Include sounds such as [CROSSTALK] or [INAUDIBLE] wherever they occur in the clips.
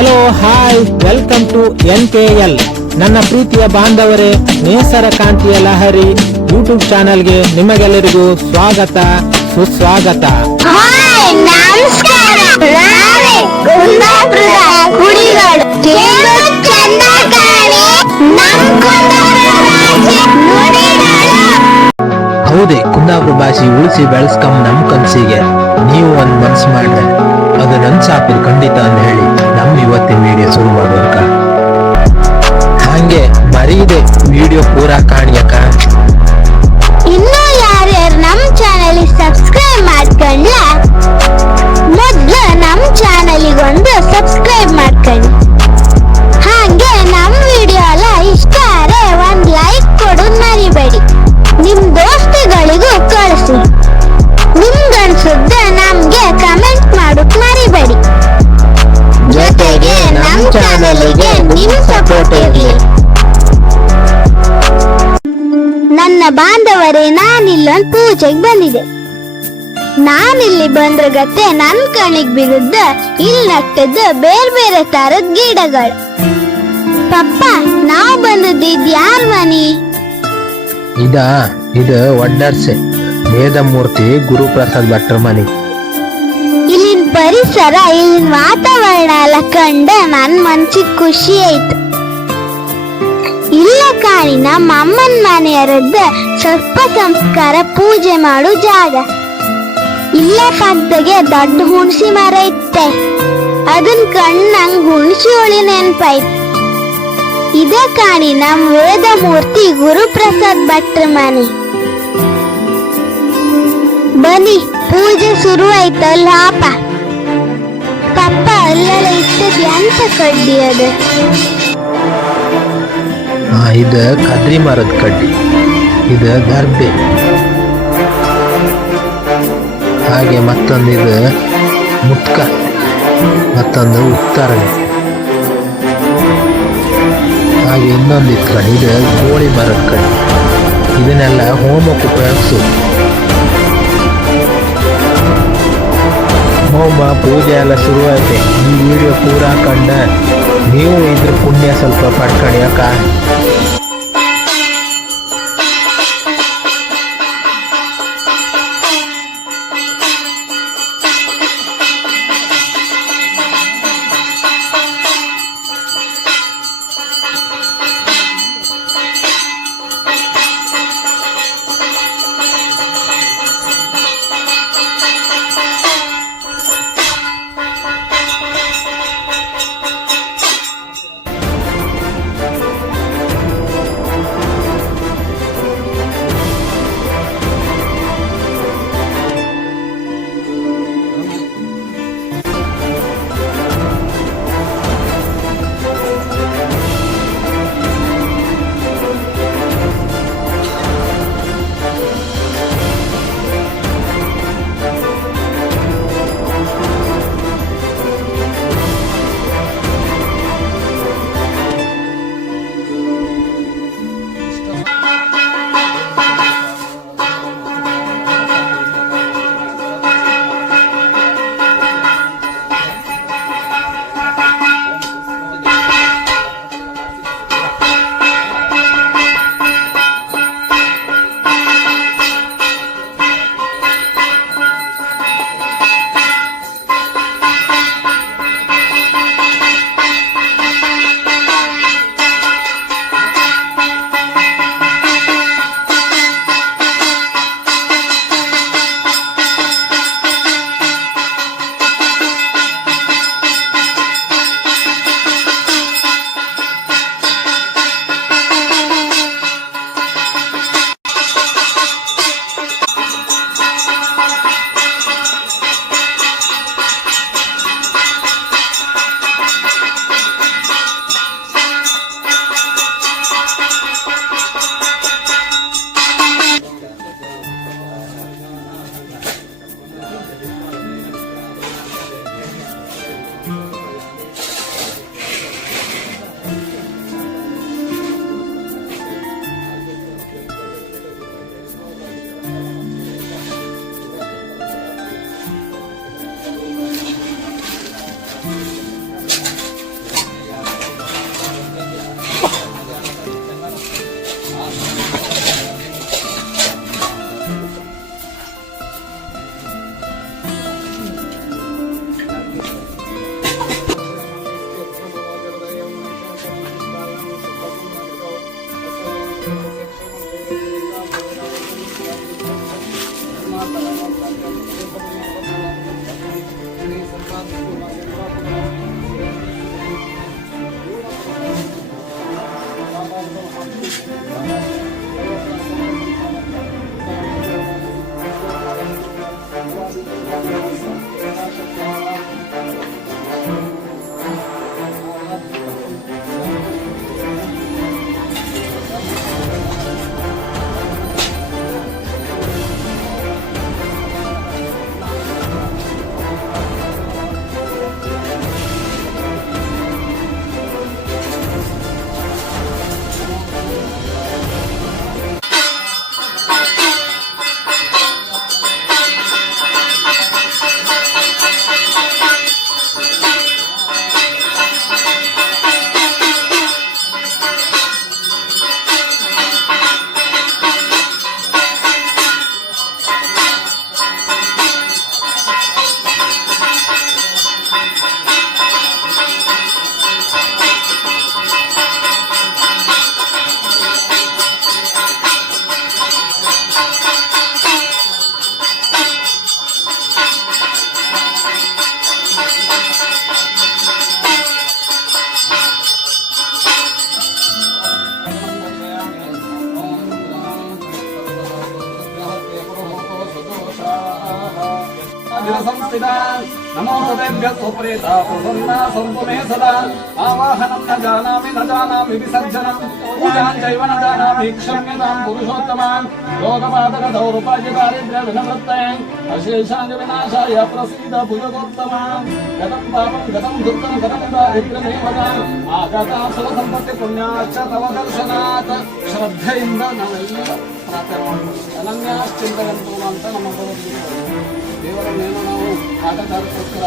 Hello hi welcome to N K L. ನನ್ನ ಪ್ರೀತಿಯ ಬಾಂಧವರೇ ನೇಸರ ಕಾಂತಿಯ ಲಹರಿ ಯೂಟ್ಯೂಬ್ ಚಾನೆಲ್ಗೆ ನಿಮಗೆಲ್ಲರಿಗೂ ಸ್ವಾಗತ ಸುಸ್ವಾಗತ. ಹೌದೇ ಕುಂದಾಪುರ ಭಾಷೆ ಉಳಿಸಿ ಬೆಳೆಸ್ಕಂ ನಮ್ ಕನ್ಸಿಗೆ. ನೀವು ಒಂದ್ ಮನ್ಸು ಮಾಡಿದ್ರೆ ಅದು ನನ್ ಸಾಪಿರ್ ಖಂಡಿತ ಅಂತ ಹೇಳಿ. ಇವತ್ತಿನ ವಿಡಿಯೋ ಶುರು ಮಾಡೋಕ ಹಂಗೆ ಮರೀದೆ ವಿಡಿಯೋ ಪೂರಾ ಕಾಣಿಯಕ ಬಾಂಧವರೇ ನಾನಿಲ್ಲೊಂದ್ ಪೂಜೆಗೆ ಬಂದಿದೆ. ನಾನಿಲ್ಲಿ ಬಂದ್ರ ಗತ್ತೆ ನನ್ ಕಣಿಗ್ ಬಿರುದ್ದ ಇಲ್ಲಿ ನಟ್ಟದ್ದು ಬೇರೆ ಬೇರೆ ತರದ್ ಗಿಡಗಳು. ಪಪ್ಪ ನಾವ್ ಬಂದದ್ದಿದ್ ಯಾರ್ ಮನಿ? ಇದ ಇದ ಒಡ್ಡರ್ಸೆ ವೇದಮೂರ್ತಿ ಗುರುಪ್ರಸಾದ್ ಭಟ್ರ ಮನೆ. ಇಲ್ಲಿನ ಪರಿಸರ ಇಲ್ಲಿನ ವಾತಾವರಣ ಎಲ್ಲ ಕಂಡ ನನ್ ಮನ್ಸಿಗ್ ಖುಷಿ ಆಯ್ತು. ಇಲ್ಲ ಮಮ್ಮನ್ ಮನೆಯರದ್ದ ಸ್ವಲ್ಪ ಸಂಸ್ಕಾರ ಪೂಜೆ ಮಾಡು ಜಾಗ. ಇಲ್ಲ ಪಕ್ಕದಾಗೆ ದೊಡ್ಡ ಹುಣಸಿ ಮರ ಇತ್ತೆ. ಅದನ್ ಕಣ್ಣಂಗ್ ಹುಣಸಿ ಹುಳಿ ನೆನ್ಪಾಯ್ತು. ಇದೇ ಕಾಣಿ ವೇದ ವೇದಮೂರ್ತಿ ಗುರುಪ್ರಸಾದ್ ಭಟ್ರ ಮನೆ. ಬನ್ನಿ, ಪೂಜೆ ಶುರು ಆಯ್ತಲ್ಲ ಅಪ್ಪ? ಪಪ್ಪ ಅಲ್ಲೆಲ್ಲ ಇಟ್ಟದ ಎಂತ ಕಡ್ಡಿ ಅದು. ಇದು ಕದ್ರಿ ಮರದ ಕಡ್ಡಿ. ಇದು ಗರ್ಬೆ. ಹಾಗೆ ಮತ್ತೊಂದು ಇದು ಮುತ್ಕ ಮತ್ತೊಂದು ಉತ್ತರಣೆ. ಹಾಗೆ ಇನ್ನೊಂದು ಇತ್ತು ಇದು ಕೋಳಿ ಮರದ ಕಡ್ಡಿ. ಇದನ್ನೆಲ್ಲ ಹೋಮಕ್ಕೆ ಉಪಯೋಗಿಸೋದು ಹೋಮ ಪೂಜೆ ಎಲ್ಲ ಶುರುವಾಯಿತು. ಈ ವಿಡಿಯೋ ಪೂರಾ ಕಂಡ ನೀವು ಇದ್ರ ಪುಣ್ಯ ಸ್ವಲ್ಪ ಪಡ್ಕೊಳ್ಳಿ ಸಂಸ್ಥಿತಾ ನಮೋ ತದೇಭ್ಯ ಸ್ವಪ್ರೇತ ಪ್ರಸನ್ನ ಸಂತು ಮೇ ಸದಾ ಆವಾಹನಂ ನ ಜಾನಾಮಿ ನ ಜಾನಾಮಿ ವಿಸರ್ಜನಂ ಪೂಜಾಂ ಚೈವ ನ ಜಾನಾಮಿ ಕ್ಷಮ್ಯತಾಂ ಪುರುಷೋತ್ತಮಾನ್ ಲೋಕಪಾದಕ ದೌರ್ಭಾಗ್ಯ ದಾರಿದ್ರ್ಯ ವಿನವೃತ್ತೆ ಅಶೇಷಾಂಗ ವಿನಾಶಾಯ ಪ್ರಸೀದ ಭುಜಗೋತ್ತಮಾನ್ ಗತಂ ಪಾಪಂ ಗತಂ ದುಃಖಂ ಗತಂ ದಾರಿದ್ರ್ಯಮೇವ ಆಗತ ಸುಖ ಸಂಪತ್ತಿ ಪುಣ್ಯಾಚ ತವ ದರ್ಶನಾತ್ ಶ್ರದ್ಧೆಯಿಂದ ನಾವೆಲ್ಲ ಪ್ರಾರ್ಥನೆ ಮಾಡಬೇಕು ಅನನ್ಯಾಶ್ಚಿಂತಗಂತು ಅಂತ ನಮ್ಮ ಭಗವದ್ಗೀತೆ ದೇವರನ್ನೇನೋ ನಾವು ಆಟಗಾರಕ್ಕೋಸ್ಕರ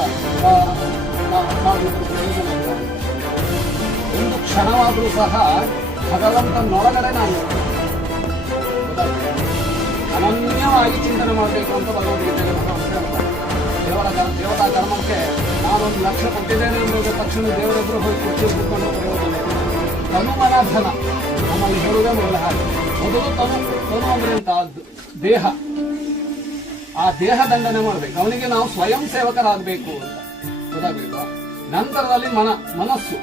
ಮಾಡಲಿಕ್ಕೆ ಪ್ರಯೋಜನ ಇಲ್ಲ ಒಂದು ಕ್ಷಣವಾದರೂ ಸಹ ಭಗವಂತನೊಳಗಡೆ ನಾವು ಗೊತ್ತಾಗ್ತದೆ? ಅನನ್ಯವಾಗಿ ಚಿಂತನೆ ಮಾಡಬೇಕು ಅಂತ ಭಗವದ್ಗೀತೆಗೆ ಭಗವಂತ ಹೇಳ್ತಾರೆ ದೇವರ ಕ- ದೇವತಾ ಕರ್ಮಕ್ಕೆ ನಾನೊಂದು ಲಕ್ಷ ಕೊಟ್ಟಿದ್ದೇನೆ ಎಂಬುದು ತಕ್ಷಣ ದೇವರೆದುರು ಹೋಗಿ ಕುರ್ಚಿ ಕೂತ್ಕೊಂಡು ಪ್ರಯೋಜನ ಇಲ್ಲ ತನುಮನ ಧನ ನಮ್ಮಲ್ಲಿ ಹೇಳುವುದೇ ಮೊದಲ ಹಾಗೆ ಮೊದಲು ತನು ತನು ಅಂದ್ರೆ ಎಂತ? ದೇಹ ಆ ದೇಹ ದಂಡನೆ ಮಾಡ್ಬೇಕು. ಅವನಿಗೆ ನಾವು ಸ್ವಯಂ ಸೇವಕರಾಗಬೇಕು ಅಂತ. ಗೊತ್ತಾಗಬೇಕು ನಂತರದಲ್ಲಿ ಮನ, ಮನಸ್ಸು.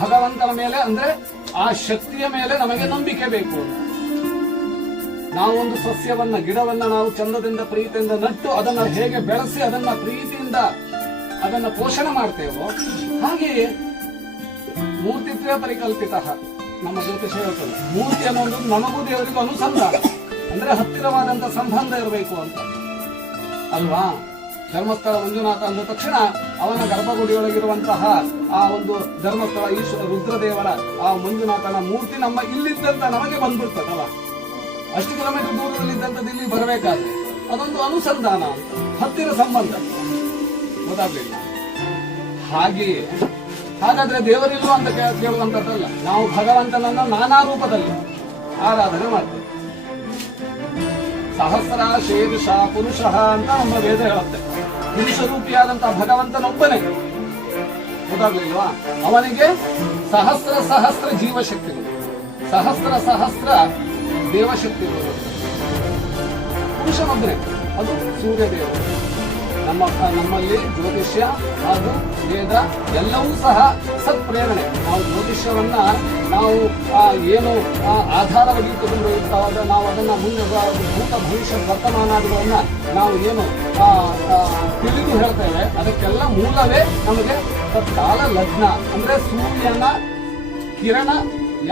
ಭಗವಂತನ ಮೇಲೆ ಅಂದ್ರೆ ಆ ಶಕ್ತಿಯ ಮೇಲೆ ನಮಗೆ ನಂಬಿಕೆ ಬೇಕು. ನಾವೊಂದು ಸಸ್ಯವನ್ನ, ಗಿಡವನ್ನ ನಾವು ಚಂದದಿಂದ, ಪ್ರೀತಿಯಿಂದ ನಟ್ಟು ಅದನ್ನ ಹೇಗೆ ಬೆಳೆಸಿ ಅದನ್ನ ಪ್ರೀತಿಯಿಂದ ಅದನ್ನ ಪೋಷಣೆ ಮಾಡ್ತೇವೋ ಹಾಗೆಯೇ ಮೂರ್ತಿತ್ವ ಪರಿಕಲ್ಪಿತ ನಮ್ಮ ಜ್ಯೋತಿಷ ಹೇಳ್ತದೆ ಮೂರ್ತಿ ಅನ್ನೋದು ನಮಗೂ ದೇವರಿಗೂ ಅನುಸಂಧಾನ. ಅಂದ್ರೆ ಹತ್ತಿರವಾದಂತ ಸಂಬಂಧ ಇರಬೇಕು ಅಂತ. ಅಲ್ವಾ? ಧರ್ಮಸ್ಥಳ ಮಂಜುನಾಥ ಅಂದ ತಕ್ಷಣ ಅವನ ಗರ್ಭಗುಡಿಯೊಳಗಿರುವಂತಹ ಆ ಒಂದು ಧರ್ಮಸ್ಥಳ ಈಶ್ವರ ರುದ್ರದೇವರ ಆ ಮಂಜುನಾಥನ ಮೂರ್ತಿ ನಮ್ಮ ಇಲ್ಲಿದ್ದಂತ ನಮಗೆ ಬಂದ್ಬಿಡ್ತದಲ್ಲ? ಅಷ್ಟು ಕಿಲೋಮೀಟರ್ ದೂರದಲ್ಲಿದ್ದಂಥದ್ದು ಇಲ್ಲಿ ಬರಬೇಕಾದ್ರೆ ಅದೊಂದು ಅನುಸಂಧಾನ ಹತ್ತಿರ ಸಂಬಂಧ. ಗೊತ್ತಾಗ್ಲಿಲ್ಲ? ಹಾಗೆಯೇ, ಹಾಗಾದ್ರೆ ದೇವರಿಲ್ಲ ಅಂತ ಕೇಳುವಂತದ್ದಲ್ಲ? ನಾವು ಭಗವಂತನನ್ನ ನಾನಾ ರೂಪದಲ್ಲಿ ಆರಾಧನೆ ಮಾಡ್ತೇವೆ. ಸಹಸ್ರ ಶೇರುಷ ಪುರುಷ ಅಂತ ನಮ್ಮ ವೇದ ಹೇಳುತ್ತೆ ಪುರುಷ ರೂಪಿಯಾದಂತಹ ಭಗವಂತನೊಬ್ಬನೇ ಗೊತ್ತಾಗ್ಲಿಲ್ವಾ ಅವನಿಗೆ ಸಹಸ್ರ ಸಹಸ್ರ ಜೀವಶಕ್ತಿಗಳು ಸಹಸ್ರ ಸಹಸ್ರ ದೇವಶಕ್ತಿಗಳು ಪುರುಷನೊಬ್ಬನೇ, ಅದು ಸೂರ್ಯದೇವರು ನಮ್ಮ, ನಮ್ಮಲ್ಲಿ ಜ್ಯೋತಿಷ್ಯ ಹಾಗೂ ವೇದ ಎಲ್ಲವೂ ಸಹ ಸತ್ಪ್ರೇರಣೆ. ನಾವು ಜ್ಯೋತಿಷ್ಯವನ್ನ ನಾವು ಏನು ಆಧಾರವಾಗಿ ಇಟ್ಟುಕೊಂಡು ಇರ್ತಾವಾಗ ನಾವು ಅದನ್ನ ಮುಂದೆ ಭೂತ ಭವಿಷ್ಯ ವರ್ತಮಾನಾದಿಗಳನ್ನ ನಾವು ಏನು ತಿಳಿದು ಹೇಳ್ತೇವೆ. ಅದಕ್ಕೆಲ್ಲ ಮೂಲವೇ ನಮಗೆ ಕಾಲ ಲಗ್ನ. ಅಂದ್ರೆ ಸೂರ್ಯನ ಕಿರಣ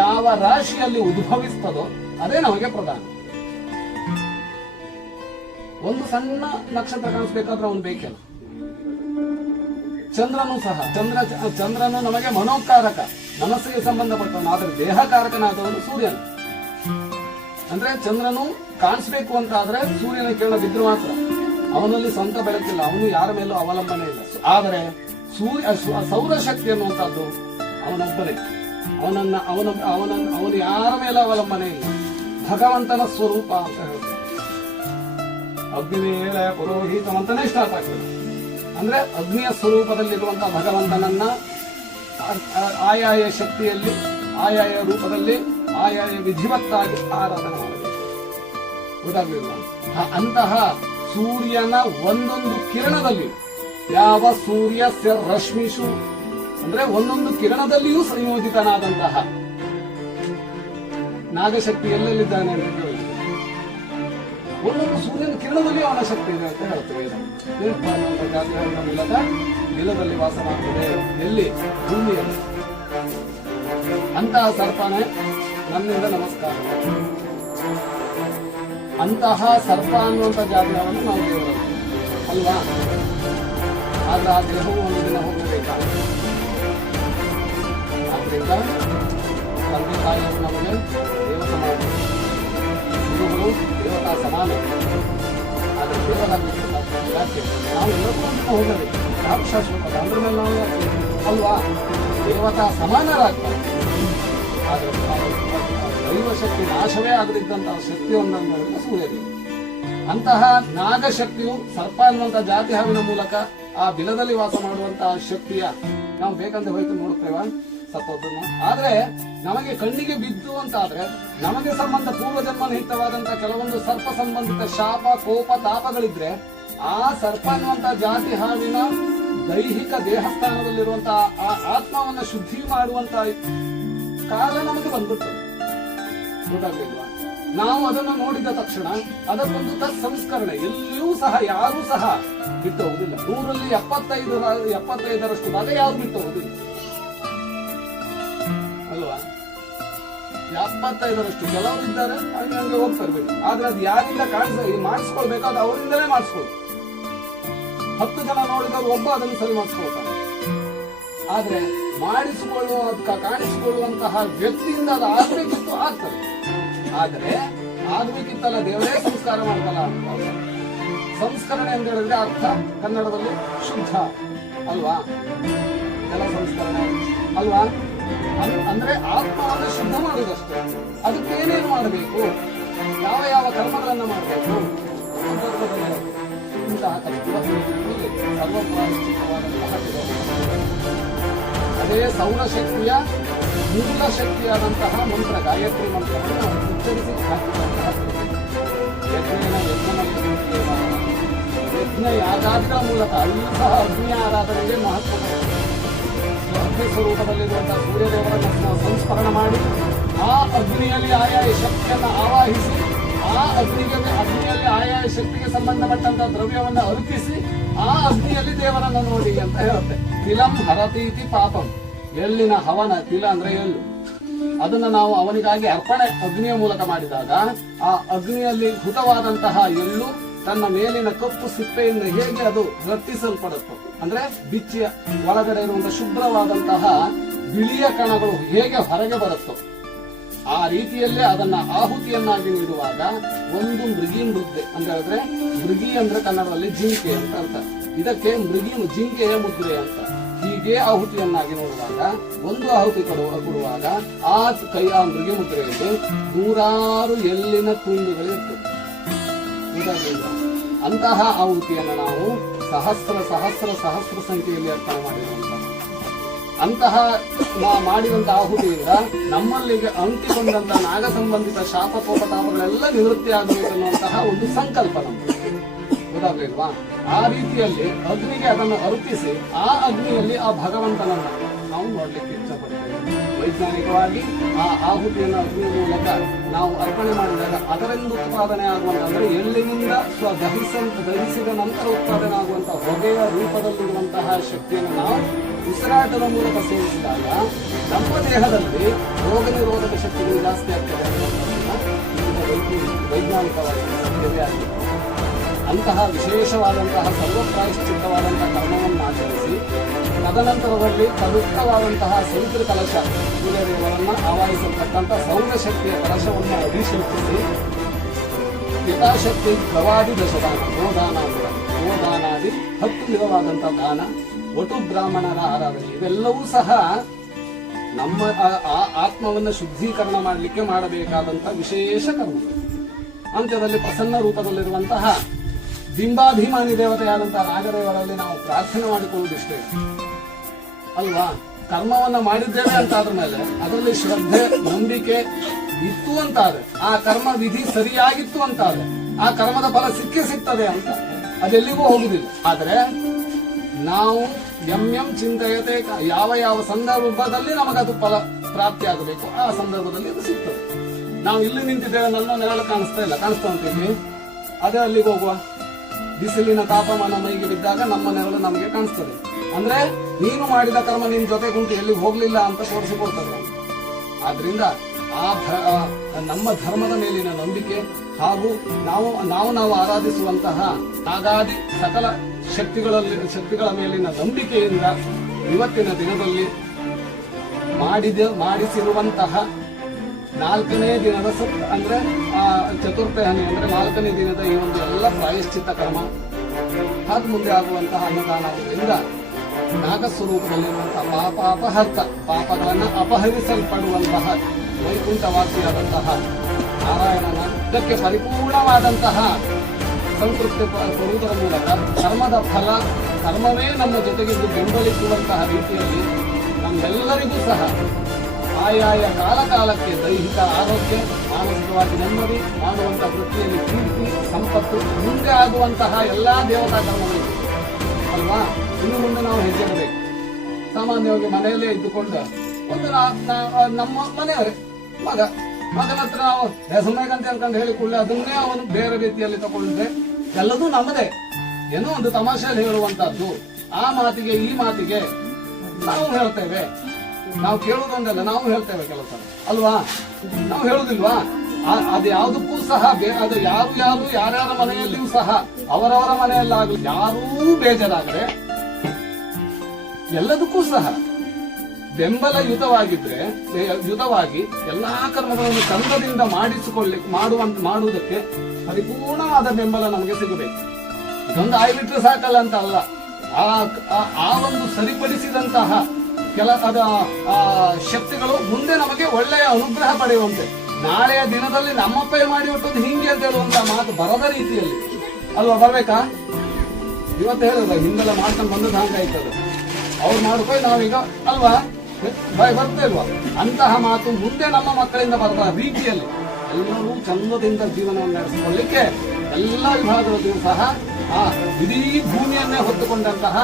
ಯಾವ ರಾಶಿಯಲ್ಲಿ ಉದ್ಭವಿಸ್ತದೋ ಅದೇ ನಮಗೆ ಪ್ರಧಾನ. ಒಂದು ಸಣ್ಣ ನಕ್ಷತ್ರ ಕಾಣಿಸ್ಬೇಕಾದ್ರೆ ಅವನು ಬೇಕಲ್ಲ ಚಂದ್ರನು ಸಹ, ಚಂದ್ರ, ಚಂದ್ರನು ನಮಗೆ ಮನೋಕಾರಕ, ಮನಸ್ಸಿಗೆ ಸಂಬಂಧಪಟ್ಟವನು, ಆದರೆ ದೇಹಕಾರಕನಾದವನು ಸೂರ್ಯನು. ಅಂದ್ರೆ ಚಂದ್ರನು ಕಾಣಿಸ್ಬೇಕು ಅಂತ ಆದ್ರೆ ಸೂರ್ಯನ ಕಿರಣ ಬಿದ್ರು ಮಾತ್ರ. ಅವನಲ್ಲಿ ಸ್ವಂತ ಬೆಳಕಿಲ್ಲ, ಅವನು ಯಾರ ಮೇಲೂ ಅವಲಂಬನೆ ಇಲ್ಲ. ಆದರೆ ಸೂರ್ಯ ಸೌರ ಸೌರಶಕ್ತಿ ಅನ್ನುವಂಥದ್ದು ಅವನೊಬ್ಬನೇ. ಅವನನ್ನ, ಅವನ ಅವನ, ಅವನು ಯಾರ ಮೇಲೆ ಅವಲಂಬನೆ ಇಲ್ಲ. ಭಗವಂತನ ಸ್ವರೂಪ ಅಂತ ಹೇಳ್ತಾರೆ. ಅಗ್ನಿವೇಳ ಪುರೋಹಿತ ಅಂತಾನೆ ಸ್ಟಾರ್ಟ್ ಆಗ್ತದೆ. ಅಂದ್ರೆ ಅಗ್ನಿಯ ಸ್ವರೂಪದಲ್ಲಿರುವಂತಹ ಭಗವಂತನನ್ನ ಆಯಾಯ ಶಕ್ತಿಯಲ್ಲಿ, ಆಯಾಯ ರೂಪದಲ್ಲಿ, ಆಯಾಯ ವಿಧಿವತ್ತಾಗಿ ಆರಾಧನೆ ಮಾಡಬೇಕು. ಗೊತ್ತಾಗ್ಲಿಲ್ಲ ಅಂತಹ ಸೂರ್ಯನ ಒಂದೊಂದು ಕಿರಣದಲ್ಲಿ, ಯಾವ ಸೂರ್ಯ ರಶ್ಮಿಷು, ಅಂದ್ರೆ ಒಂದೊಂದು ಕಿರಣದಲ್ಲಿಯೂ ಸಂಯೋಜಿತನಾದಂತಹ ನಾಗಶಕ್ತಿ ಎಲ್ಲೆಲ್ಲಿದ್ದಾನೆ? ಅಂತ ಒಂದೊಂದು ಸೂರ್ಯನ ಕಿರಣದಲ್ಲಿ ಅವನ ಶಕ್ತಿ ಇದೆ ಅಂತ ಹೇಳ್ತೇವೆ ಏನಪ್ಪ ಅನ್ನುವಂಥ ಜಾತಿಗಳ ಮೂಲಕ ನೆಲದಲ್ಲಿ ವಾಸ ಮಾಡ್ತದೆ ಎಲ್ಲಿ? ಭೂಮಿಯಲ್ಲಿ. ಅಂತಹ ಸರ್ಪನೇ ನನ್ನಿಂದ ನಮಸ್ಕಾರ. ಅಂತಹ ಸರ್ಪ ಅನ್ನುವಂಥ ಜಾತಿಯವನ್ನು ನಾವು ದೇವರು. ಅಲ್ವಾ? ಆದ್ರೆ ಆ ದೇಹವು ಒಂದು ದಿನ ಹೋಗಬೇಕಾ ಆದ್ರಿಂದ ತಂದೆ ತಾಯಿಯವರು ನಮಗೆ ದೇವ ಸಮಾನ ದೇವತಾ ಸಮಾನ. ಅಂದ್ರ ಅಲ್ವಾ? ದೇವತಾ ಸಮಾನರಾಗ್ತಾರೆ. ಆದರೆ ದೈವ ಶಕ್ತಿ ನಾಶವೇ ಆಗದಿದ್ದಂತಹ ಶಕ್ತಿಯೊಂದನ್ನು ಸೂರ್ಯದೇವ ಅಂತಹ ನಾಗಶಕ್ತಿಯು ಸರ್ಪ ಎನ್ನುವಂತಹ ಜಾತಿ ಹಾವಿನ ಮೂಲಕ ಆ ಬಿಲದಲ್ಲಿ ವಾಸ ಮಾಡುವಂತಹ ಶಕ್ತಿಯ ನಾವು ಬೇಕಂತ ಹೋಯ್ತು ನೋಡ್ತೇವ ಸತ್ತೋದನ್ನ ಆದ್ರೆ ನಮಗೆ ಕಣ್ಣಿಗೆ ಬಿದ್ದು ಅಂತ ಆದ್ರೆ ನಮಗೆ ಸಂಬಂಧ ಪೂರ್ವ ಜನ್ಮ ನಿಹಿತವಾದಂತಹ ಕೆಲವೊಂದು ಸರ್ಪ ಸಂಬಂಧಿತ ಶಾಪ, ಕೋಪ, ತಾಪಗಳಿದ್ರೆ ಆ ಸರ್ಪ ಅನ್ನುವಂತಹ ಜಾತಿ ಹಾವಿನ ದೈಹಿಕ ದೇಹಸ್ಥಾನದಲ್ಲಿರುವಂತಹ ಆ ಆತ್ಮವನ್ನ ಶುದ್ಧಿ ಮಾಡುವಂತ ಕಾಲ ನಮಗೆ ಬಂದ್ಬಿಡ್ತದೆ ನಾವು ಅದನ್ನು ನೋಡಿದ ತಕ್ಷಣ ಅದಕ್ಕೊಂದು ತತ್ ಸಂಸ್ಕರಣೆ ಎಲ್ಲಿಯೂ ಸಹ, ಯಾರೂ ಸಹ ಬಿಟ್ಟು ಹೋಗುದಿಲ್ಲ ನೂರಲ್ಲಿ ಎಪ್ಪತ್ತೈದು ಎಪ್ಪತ್ತೈದರಷ್ಟು ಮಗ ಯಾರು ಬಿಟ್ಟು ಹೋಗುದಿಲ್ಲ ಅಲ್ವಾ ಎಪ್ಪತ್ತೈದರಷ್ಟು ಕೆಲವರು ಇದ್ದಾರೆ, ಹಂಗೆ ಹಂಗೆ ಹೋಗ್ತಾರೆ ಬಿಡಿ ಆದ್ರೆ ಅದು ಯಾರಿಂದ ಕಾಣಿಸ ಮಾಡಿಸ್ಕೊಳ್ಬೇಕು, ಅದು ಅವರಿಂದಲೇ ಮಾಡಿಸ್ಕೊಳ್ಬೇಕು ಹತ್ತು ಜನ ನೋಡಿದಾಗ ಒಬ್ಬ ಅದನ್ನು ಸರಿ ಮಾಡಿಸ್ಕೊಳ್ತಾರೆ ಆದ್ರೆ ಮಾಡಿಸಿಕೊಳ್ಳುವ ಕಾಣಿಸಿಕೊಳ್ಳುವಂತಹ ವ್ಯಕ್ತಿಯಿಂದ ಅದು ಆಗ್ಬೇಕಿತ್ತು, ಆಗ್ತದೆ. ಆದರೆ ಆಗ್ಬೇಕಿತ್ತಲ್ಲ, ದೇವರೇ ಸಂಸ್ಕಾರ ಮಾಡ್ತಲ್ಲ ಸಂಸ್ಕರಣೆ ಅಂತ ಹೇಳಿದ್ರೆ ಅರ್ಥ? ಕನ್ನಡದಲ್ಲಿ ಶುದ್ಧ. ಅಲ್ವಾ? ಜಲ ಸಂಸ್ಕರಣೆ. ಅಲ್ವಾ? ಅಂದ್ರೆ ಆತ್ಮವನ್ನು ಶುದ್ಧ ಮಾಡುವುದಷ್ಟೇ ಅದಕ್ಕೆ ಏನೇನು ಮಾಡಬೇಕು? ಯಾವ ಯಾವ ಕರ್ಮಗಳನ್ನು ಮಾಡಬೇಕು? ಇಂತಹ ಕೆಲವು ಅದೇ ಸೌರಶಕ್ತಿಯ ಮೂಲ ಶಕ್ತಿಯಾದಂತಹ ಮಂತ್ರ, ಗಾಯತ್ರಿ ಮಂತ್ರವನ್ನು ಉಚ್ಚರಿಸಿ. ಯಜ್ಞ ಯಾಗಾದ್ರ ಮೂಲಕ ಅಲ್ಲಿಯೂ ಸಹ ಅಗ್ನಿ ಆರಾಧನೆಗೆ ಮಹತ್ವ ಅಗ್ನಿ ಸ್ವರೂಪದಲ್ಲಿರುವಂತಹ ಸೂರ್ಯದೇವರನ್ನು ಸಂಸ್ಮರಣ ಮಾಡಿ ಆ ಅಗ್ನಿಯಲ್ಲಿ ಆಯಾಯ ಶಕ್ತಿಯನ್ನು ಆವಾಹಿಸಿ, ಆ ಅಗ್ನಿಗೆ ಅಗ್ನಿಯಲ್ಲಿ ಆಯಾಯ ಶಕ್ತಿಗೆ ಸಂಬಂಧಪಟ್ಟಂತಹ ದ್ರವ್ಯವನ್ನು ಅರ್ಪಿಸಿ, ಆ ಅಗ್ನಿಯಲ್ಲಿ ದೇವರನ್ನು ನೋಡಿ ಅಂತ ಹೇಳುತ್ತೆ. ತಿಲಂ ಹರತೀತಿ ಪಾಪಂ. ಎಲ್ಲಿನ ಹವನ, ತಿಲ ಅಂದ್ರೆ ಎಳ್ಳು. ಅದನ್ನ ನಾವು ಅವನಿಗಾಗಿ ಅರ್ಪಣೆ ಅಗ್ನಿಯ ಮೂಲಕ ಮಾಡಿದಾಗ ಆ ಅಗ್ನಿಯಲ್ಲಿ ಹುತವಾದಂತಹ ಎಳ್ಳು ತನ್ನ ಮೇಲಿನ ಕಪ್ಪು ಸಿಪ್ಪೆಯಿಂದ ಹೇಗೆ ಅದು ರಟ್ಟಿಸಲ್ಪಡುತ್ತೋ ಅಂದ್ರೆ ಬಿಚ್ಚಿಯ ಒಳಗಡೆ ಇರುವಂತಹ ಶುಭ್ರವಾದಂತಹ ಬಿಳಿಯ ಕಣಗಳು ಹೇಗೆ ಹೊರಗೆ ಬರುತ್ತೋ, ಆ ರೀತಿಯಲ್ಲೇ ಅದನ್ನ ಆಹುತಿಯನ್ನಾಗಿ ನೀಡುವಾಗ ಒಂದು ಮೃಗಿ ಮುದ್ದೆ ಅಂತ ಹೇಳಿದ್ರೆ ಮೃಗಿ ಅಂದ್ರೆ ಕನ್ನಡದಲ್ಲಿ ಜಿಂಕೆ ಅಂತ ಅರ್ಥ. ಇದಕ್ಕೆ ಮೃಗಿ ಜಿಂಕೆಯ ಮುದ್ರೆ ಅಂತ. ಹೀಗೆ ಆಹುತಿಯನ್ನಾಗಿ ನೋಡುವಾಗ, ಒಂದು ಆಹುತಿ ಕೊಡುವ, ಕೊಡುವಾಗ ಆ ಕೈ ಆ ಮೃಗಿ ಮುದ್ರೆಯಲ್ಲಿ ನೂರಾರು ಎಲ್ಲಿನ ತುಂಡುಗಳಿರ್ತದೆ. ಅಂತಹ ಆಹುತಿಯನ್ನು ನಾವು ಸಹಸ್ರ ಸಹಸ್ರ ಸಹಸ್ರ ಸಂಖ್ಯೆಯಲ್ಲಿ ಅರ್ಪಣೆ ಮಾಡಿರುವಂತಹ ಅಂತಹ ಮಾಡಿದಂತಹ ಆಹುತಿಯಿಂದ ನಮ್ಮಲ್ಲಿಗೆ ಅಂಟಿಕೊಂಡಂತ ನಾಗ ಸಂಬಂಧಿತ ಶಾಪ ಕೋಪತಾಪಗಳೆಲ್ಲ ನಿವೃತ್ತಿ ಆಗಬೇಕು ಅನ್ನುವಂತಹ ಒಂದು ಸಂಕಲ್ಪ ನಮಗೆ ಆ ರೀತಿಯಲ್ಲಿ ಅಗ್ನಿಗೆ ಅದನ್ನು ಅರ್ಪಿಸಿ ಆ ಅಗ್ನಿಯಲ್ಲಿ ಆ ಭಗವಂತನನ್ನು ನಾವು ನೋಡ್ಲಿಕ್ಕೆ ಇಷ್ಟಪಡ್ತೇವೆ ವೈಜ್ಞಾನಿಕವಾಗಿ ಆ ಆಹುತಿಯನ್ನು ಮೂಲಕ ನಾವು ಅರ್ಪಣೆ ಮಾಡಿದಾಗ ಅದರಿಂದ ಉತ್ಪಾದನೆ ಆಗುವಂಥ ಅಂದರೆ ಎಳ್ಳಿನಿಂದ ಸ್ವ ದಹಿಸ, ದಹಿಸಿದ ನಂತರ ಉತ್ಪಾದನೆ ಆಗುವಂಥ ಹೊಗೆಯ ರೂಪದಲ್ಲಿರುವಂತಹ ಶಕ್ತಿಯನ್ನು ನಾವು ಉಸಿರಾಟದ ಮೂಲಕ ಸೇವಿಸಿದಾಗ ನಮ್ಮ ದೇಹದಲ್ಲಿ ರೋಗ ನಿರೋಧಕ ಶಕ್ತಿಗಳು ಜಾಸ್ತಿ ಆಗ್ತದೆ ವೈಜ್ಞಾನಿಕವಾಗಿ ಅಂತಹ ವಿಶೇಷವಾದಂತಹ ಸರ್ವಪ್ರಾಯಶ್ಚಿತ್ತವಾದಂತಹ ಕರ್ಮವನ್ನು ಆಚರಿಸಿ ತದನಂತರದಲ್ಲಿ ಪವಿತ್ರವಾದಂತಹ ಸವಿತ್ರ ಕಲಶ ಸೂರ್ಯದೇವರನ್ನ ಆವಾಹಿಸಲ್ಪಟ್ಟಂಥ ಸೌರಶಕ್ತಿಯ ಕಲಶವನ್ನು ಅಭಿಷೇಕಿಸಿ ಯಥಾಶಕ್ತಿ ಪ್ರವಾದಿ ದಶದಾನ ಗೋದಾನ ಗೋದಾನಾದಿ ಹತ್ತು ವಿಧವಾದಂಥ ದಾನ ಒಟು ಬ್ರಾಹ್ಮಣರ ಆರಾಧನೆ, ಇವೆಲ್ಲವೂ ಸಹ ನಮ್ಮ ಆತ್ಮವನ್ನು ಶುದ್ಧೀಕರಣ ಮಾಡಲಿಕ್ಕೆ ಮಾಡಬೇಕಾದಂಥ ವಿಶೇಷ ಕರ್ಮ. ಅಂತ್ಯದಲ್ಲಿ ಪ್ರಸನ್ನ ರೂಪದಲ್ಲಿರುವಂತಹ ಬಿಂಬಾಭಿಮಾನಿ ದೇವತೆಯಾದಂತಹ ನಾಗದೇವರಲ್ಲಿ ನಾವು ಪ್ರಾರ್ಥನೆ ಮಾಡಿಕೊಳ್ಳುವುದಿಷ್ಟೇ ಅಲ್ವಾ? ಕರ್ಮವನ್ನ ಮಾಡಿದ್ದೇವೆ ಅಂತ ಆದ್ರ ಮೇಲೆ ಅದರಲ್ಲಿ ಶ್ರದ್ಧೆ, ನಂಬಿಕೆ ಇತ್ತು ಅಂತಾದ್ರೆ, ಆ ಕರ್ಮ ವಿಧಿ ಸರಿಯಾಗಿತ್ತು ಅಂತಾದ್ರೆ, ಆ ಕರ್ಮದ ಫಲ ಸಿಕ್ಕೇ ಸಿಗ್ತದೆ ಅಂತ ಅದೆಲ್ಲಿಗೂ ಹೋಗುದಿಲ್ಲ. ಆದ್ರೆ ನಾವು ಎಂ ಎಂ ಚಿಂತೆಯತೆ ಯಾವ ಯಾವ ಸಂದರ್ಭದಲ್ಲಿ ನಮಗದು ಫಲ ಪ್ರಾಪ್ತಿ ಆಗಬೇಕು ಆ ಸಂದರ್ಭದಲ್ಲಿ ಅದು ಸಿಗ್ತದೆ. ನಾವು ಇಲ್ಲಿ ನಿಂತಿದ್ದೇವೆ, ನನ್ನ ನೆರಳು ಕಾಣಿಸ್ತಾ ಇಲ್ಲ. ಕಾಣಿಸ್ತಾ ಉಂಟೀವಿ ಅದೇ ಅಲ್ಲಿಗೆ ಹೋಗುವ. ಬಿಸಿಲಿನ ತಾಪಮಾನ ಮೈಗೆ ಬಿದ್ದಾಗ ನಮ್ಮ ನೆರಳು ನಮಗೆ ಕಾಣಿಸ್ತದೆ. ಅಂದ್ರೆ ನೀನು ಮಾಡಿದ ಕರ್ಮ ನಿನ್ ಜೊತೆ ಕುಂತು ಎಲ್ಲಿ ಹೋಗ್ಲಿಲ್ಲ ಅಂತ ತೋರಿಸಿಕೊಡ್ತದೆ. ಆದ್ರಿಂದ ಆ ನಮ್ಮ ಧರ್ಮದ ಮೇಲಿನ ನಂಬಿಕೆ ಹಾಗೂ ನಾವು ನಾವು ನಾವು ಆರಾಧಿಸುವಂತಹ ನಾಗಾದಿ ಸಕಲ ಶಕ್ತಿಗಳಲ್ಲಿ, ಶಕ್ತಿಗಳ ಮೇಲಿನ ನಂಬಿಕೆಯಿಂದ ಇವತ್ತಿನ ದಿನದಲ್ಲಿ ಮಾಡಿದ, ಮಾಡಿಸಿರುವಂತಹ ನಾಲ್ಕನೇ ದಿನದ ಸತ್ ಅಂದ್ರೆ, ಆ ಚತುರ್ಥಹನಿ ಅಂದ್ರೆ ನಾಲ್ಕನೇ ದಿನದ ಈ ಒಂದು ಎಲ್ಲ ಪ್ರಾಯಶ್ಚಿತ್ತ ಕ್ರಮ ಹಾಗೂ ಮುಂದೆ ಆಗುವಂತಹ ಅನ್ನದಾನದಿಂದ ನಾಗಸ್ವರೂಪದಲ್ಲಿರುವಂತಹ ಪಾಪ ಅಪಹರ್ತ, ಪಾಪಗಳನ್ನು ಅಪಹರಿಸಲ್ಪಡುವಂತಹ ವೈಕುಂಠವಾಸಿಯಾದಂತಹ ನಾರಾಯಣನ ಇದಕ್ಕೆ ಪರಿಪೂರ್ಣವಾದಂತಹ ಸಂತೃಪ್ತಿ ಕೊಡುವುದರ ಮೂಲಕ ಕರ್ಮದ ಫಲ ಕರ್ಮವೇ ನಮ್ಮ ಜೊತೆಗಿದ್ದು ಬೆಂಬಲಿಸುವಂತಹ ರೀತಿಯಲ್ಲಿ ನಮ್ಮೆಲ್ಲರಿಗೂ ಸಹ ಆಯಾಯ ಕಾಲಕಾಲಕ್ಕೆ ದೈಹಿಕ ಆರೋಗ್ಯ, ಮಾನಸಿಕವಾಗಿ ನೆಮ್ಮದಿ ಮಾಡುವಂತಹ ವೃತ್ತಿಯಲ್ಲಿ ಕೀರ್ತಿ ಸಂಪತ್ತು ಮುಂದೆ ಆಗುವಂತಹ ಎಲ್ಲ ದೇವತಾ ಕರ್ಮಗಳು ಅಲ್ವಾ? ಇನ್ನು ಮುಂದೆ ನಾವು ಹೆಜ್ಜೆ ಇಡಬೇಕು ಸಾಮಾನ್ಯವಾಗಿ ಮನೆಯಲ್ಲೇ ಇದ್ದುಕೊಂಡು ಒಂದು ನಮ್ಮ ಮನೆಯವರೇ, ಮಗ. ಮಗನ ಹತ್ರ ನಾವು ಅಂತ ಹೇಳ್ಕೊಂಡು ಹೇಳಿ ಕೂಡಲೇ ಅದನ್ನೇ ಅವನು ಬೇರೆ ರೀತಿಯಲ್ಲಿ ತಗೊಂಡ್ರೆ ಎಲ್ಲದೂ ನಮ್ಮದೇ. ಏನೋ ಒಂದು ತಮಾಷೆಯಲ್ಲಿ ಹೇಳುವಂತಹದ್ದು ಆ ಮಾತಿಗೆ, ಈ ಮಾತಿಗೆ ನಾವು ಹೇಳ್ತೇವೆ. ನಾವು ಕೇಳುವುದೊಂದಲ್ಲ, ನಾವು ಹೇಳ್ತೇವೆ ಕೆಲಸ. ಅಲ್ವಾ? ನಾವು ಹೇಳುದಿಲ್ವಾ ಅದು ಯಾವುದಕ್ಕೂ ಸಹ ಅದು ಯಾರು ಯಾರು ಯಾರ್ಯಾರ ಮನೆಯಲ್ಲಿಯೂ ಸಹ ಅವರವರ ಮನೆಯಲ್ಲಾಗಲಿ, ಯಾರೂ ಬೇಜಾರಾಗದೆ ಎಲ್ಲದಕ್ಕೂ ಸಹ ಬೆಂಬಲ ಯುತವಾಗಿದ್ರೆ ಯುತವಾಗಿ ಎಲ್ಲಾ ಕರ್ಮಗಳನ್ನು ಚಂದದಿಂದ ಮಾಡಿಸಿಕೊಳ್ಳಿ ಮಾಡುವಂತ ಮಾಡುವುದಕ್ಕೆ ಪರಿಪೂರ್ಣವಾದ ಬೆಂಬಲ ನಮಗೆ ಸಿಗಬೇಕು. ಇದೊಂದು ಆಯ್ಬಿಟ್ರೆ ಸಾಕಲ್ಲ ಅಂತ ಅಲ್ಲ. ಆ ಒಂದು ಸರಿಪಡಿಸಿದಂತಹ ಕೆಲ, ಅದ ಶಕ್ತಿಗಳು ಮುಂದೆ ನಮಗೆ ಒಳ್ಳೆಯ ಅನುಗ್ರಹ ಪಡೆಯುವಂತೆ. ನಾಳೆಯ ದಿನದಲ್ಲಿ ನಮ್ಮಪ್ಪೇ ಮಾಡಿ ಹೊಟ್ಟದ್ದು ಹಿಂಗೆ ಅಂತ ಹೇಳುವಂತ ಮಾತು ಬರದ ರೀತಿಯಲ್ಲಿ. ಅಲ್ವಾ ಬರ್ಬೇಕಾ? ಇವತ್ತು ಹೇಳಿದ್ರೆ ಹಿಂದೆಲ್ಲ ಮಾಡ್ಕೊಂಡು ಬಂದದ್ದು ಹಂಗಾಯ್ತದ. ಅವ್ರು ಮಾಡ್ಕೊಂಡು ನಾವೀಗ ಅಲ್ವಾ? ಭಯ ಬರ್ತೇ ಇಲ್ವಾ? ಅಂತಹ ಮಾತು ಮುಂದೆ ನಮ್ಮ ಮಕ್ಕಳಿಂದ ಬರದ ರೀತಿಯಲ್ಲಿ ಎಲ್ಲರೂ ಚಂದದಿಂದ ಜೀವನವನ್ನು ನಡೆಸಿಕೊಳ್ಳಿಕ್ಕೆ ಎಲ್ಲ ವಿಭಾಗದಲ್ಲಿಯೂ ಸಹ ಆ ಇಡೀ ಭೂಮಿಯನ್ನೇ ಹೊತ್ತುಕೊಂಡಂತಹ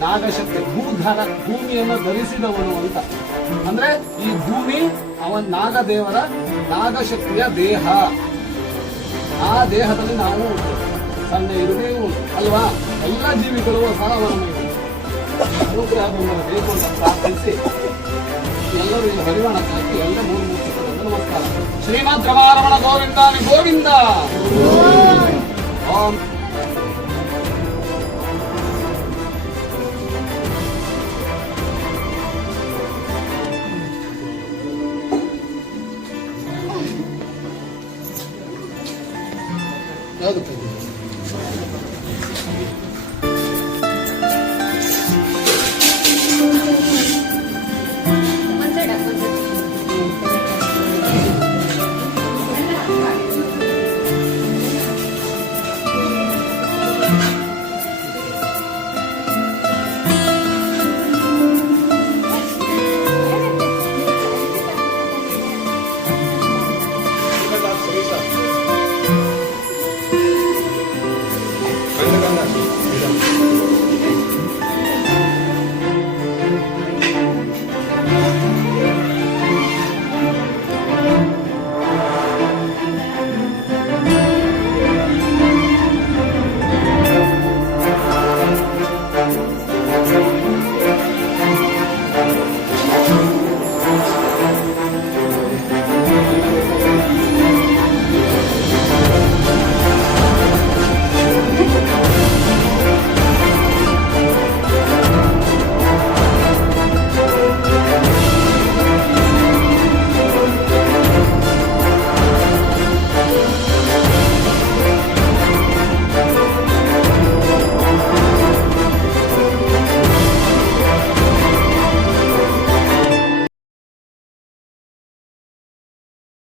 ನಾಗಶಕ್ತಿ ಭೂಧರ ಭೂಮಿಯನ್ನು ಧರಿಸಿದವನು ಅಂತ. ಅಂದ್ರೆ ಈ ಭೂಮಿ ಅವನ ನಾಗದೇವರ ನಾಗಶಕ್ತಿಯ ದೇಹ. ಆ ದೇಹದಲ್ಲಿ ನಾವು ಸಣ್ಣ ಇರಬೇಕು ಅಲ್ವಾ? ಎಲ್ಲ ಜೀವಿಗಳು ಸಹ ಅವನ [LAUGHS] ಮೇಲೆ ಅನುಗ್ರಹ ಬೆಂಬಲ ಬೇಕು ಅಂತ ಪ್ರಾರ್ಥಿಸಿ ಎಲ್ಲರೂ ಇಲ್ಲಿ ಹರಿವಾಣಕ್ಕೆ ಹಾಕಿ ಎಲ್ಲ ಮೂರು ಮೂರ್ತಿಗಳನ್ನು ನಮಸ್ಕಾರ ಶ್ರೀಮದ್ ರಮಾರಮಣ ಗೋವಿಂದಾನಿ ಗೋವಿಂದ. ಓಂ